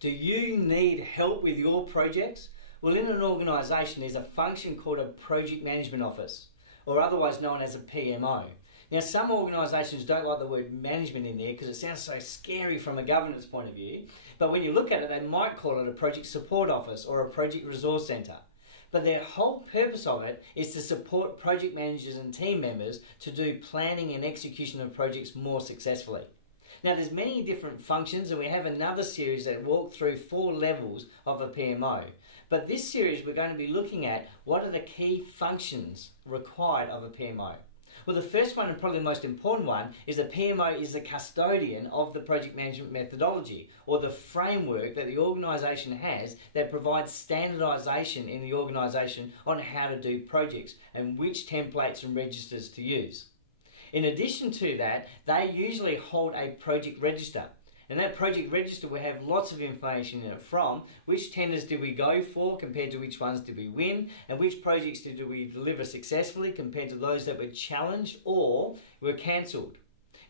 Do you need help with your projects? Well, in an organisation there's a function called a Project Management Office, or otherwise known as a PMO. Now, some organisations don't like the word management in there because it sounds so scary from a governance point of view, but when you look at it, they might call it a Project Support Office or a Project Resource Centre. But their whole purpose of it is to support project managers and team members to do planning and execution of projects more successfully. Now, there's many different functions, and we have another series that walk through 4 levels of a PMO. But this series we're going to be looking at what are the key functions required of a PMO. Well, the first one, and probably the most important one, is the PMO is the custodian of the project management methodology, or the framework that the organisation has that provides standardisation in the organisation on how to do projects and which templates and registers to use. In addition to that, they usually hold a project register. And that project register will have lots of information in it, from which tenders did we go for compared to which ones did we win, and which projects did we deliver successfully compared to those that were challenged or were cancelled.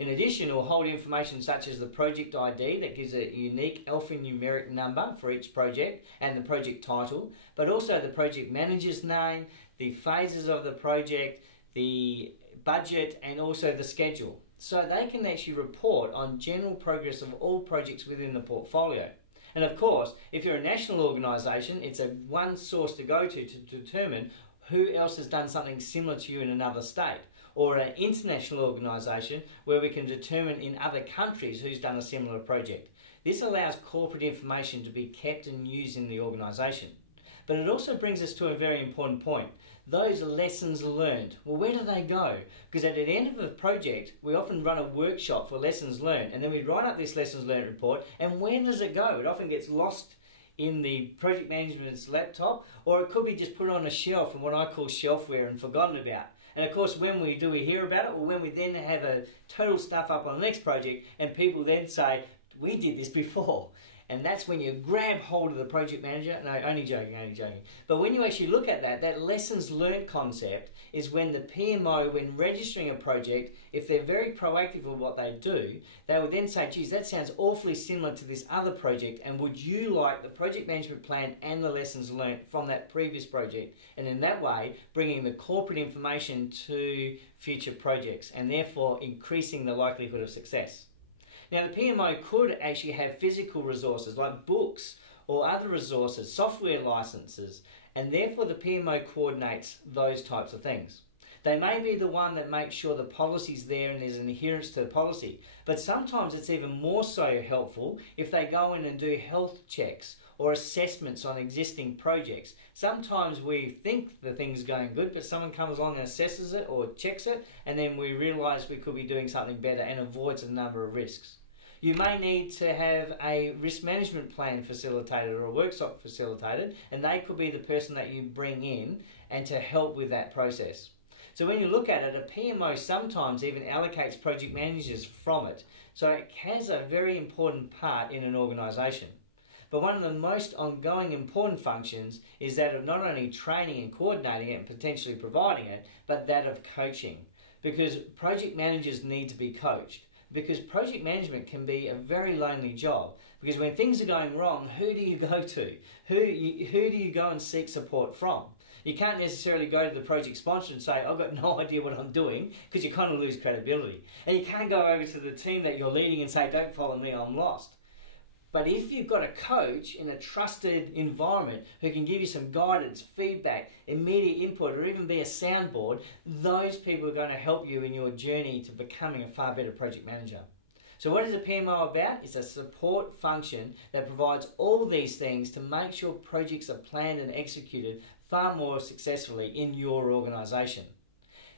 In addition, it will hold information such as the project ID that gives a unique alphanumeric number for each project and the project title, but also the project manager's name, the phases of the project, the budget, and also the schedule. So they can actually report on general progress of all projects within the portfolio. And of course, if you're a national organisation, it's a one source to go to determine who else has done something similar to you in another state, or an international organisation where we can determine in other countries who's done a similar project. This allows corporate information to be kept and used in the organisation. But it also brings us to a very important point. Those lessons learned. Well, where do they go? Because at the end of a project, we often run a workshop for lessons learned, and then we write up this lessons learned report, and where does it go? It often gets lost in the project management's laptop, or it could be just put on a shelf and what I call shelfware and forgotten about. And of course, when we hear about it, or when we then have a total stuff up on the next project, and people then say, we did this before. And that's when you grab hold of the project manager. No, only joking, only joking. But when you actually look at that lessons learned concept is when the PMO, when registering a project, if they're very proactive with what they do, they will then say, geez, that sounds awfully similar to this other project, and would you like the project management plan and the lessons learned from that previous project? And in that way, bringing the corporate information to future projects, and therefore increasing the likelihood of success. Now, the PMO could actually have physical resources like books or other resources, software licenses, and therefore the PMO coordinates those types of things. They may be the one that makes sure the policy's there and there's an adherence to the policy, but sometimes it's even more so helpful if they go in and do health checks or assessments on existing projects. Sometimes we think the thing's going good, but someone comes along and assesses it or checks it, and then we realise we could be doing something better and avoids a number of risks. You may need to have a risk management plan facilitated or a workshop facilitated, and they could be the person that you bring in and to help with that process. So when you look at it, a PMO sometimes even allocates project managers from it. So it has a very important part in an organisation. But one of the most ongoing important functions is that of not only training and coordinating it and potentially providing it, but that of coaching. Because project managers need to be coached. Because project management can be a very lonely job. Because when things are going wrong, who do you go to? Who do you go and seek support from? You can't necessarily go to the project sponsor and say, I've got no idea what I'm doing, because you kind of lose credibility. And you can't go over to the team that you're leading and say, don't follow me, I'm lost. But if you've got a coach in a trusted environment who can give you some guidance, feedback, immediate input, or even be a soundboard, those people are going to help you in your journey to becoming a far better project manager. So what is a PMO about? It's a support function that provides all these things to make sure projects are planned and executed far more successfully in your organisation.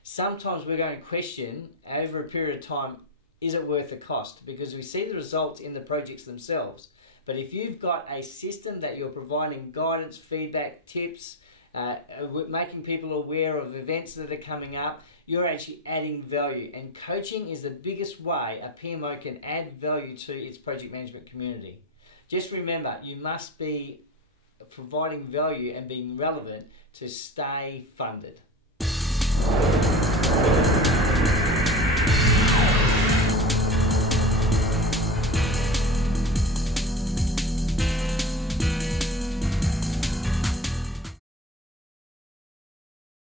Sometimes we're going to question, over a period of time, is it worth the cost? Because we see the results in the projects themselves. But if you've got a system that you're providing guidance, feedback, tips, making people aware of events that are coming up, you're actually adding value. And coaching is the biggest way a PMO can add value to its project management community. Just remember, you must be providing value and being relevant to stay funded.